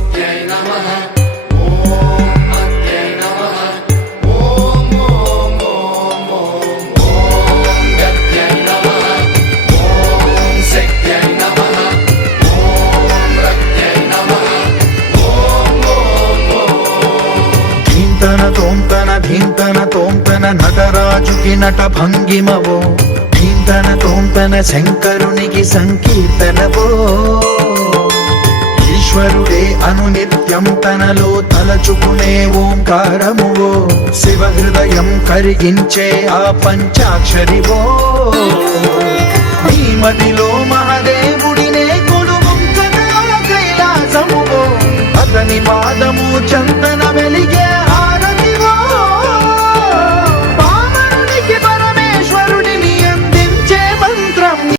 సుఖ్యై నమః ఓం మత్యై నమః ఓం ఓం ఓం ఓం ఓం గత్యై నమః ఓం శక్త్యై నమః ఓం రక్త్యై నమః ఓం ఓం ఓం ధీంతన తోంతన ధీంతన తోంతన నటరాజుకి నట భంగిమవో ధీంతన తోంతన శంకరునికి సంకీర్తనవో ఈశ్వరుడే అనునిత్యం తనలో తలచుకునే ఓంకారమువో శివ హృదయం కరిగించే ఆ పంచాక్షరివో నీ మదిలో